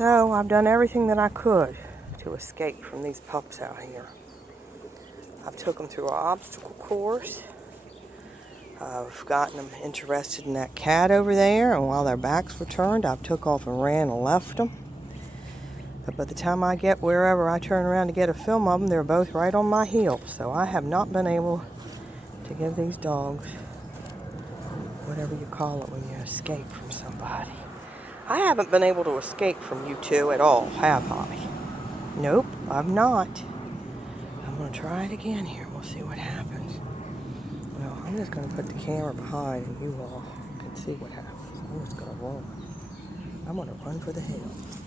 So I've done everything that I could to escape from these pups out here. I've took them through an obstacle course. I've gotten them interested in that cat over there, and while their backs were turned, I've took off and ran and left them. But by the time I get wherever I turn around to get a film of them, they're both right on my heels. So I have not been able to give these dogs whatever you call it when you escape from somebody. I haven't been able to escape from you two at all, have I? Nope, I've not. I'm going to try it again here. We'll see what happens. Well, I'm just going to put the camera behind and you all can see what happens. I'm just going to run. I'm going to run for the hills.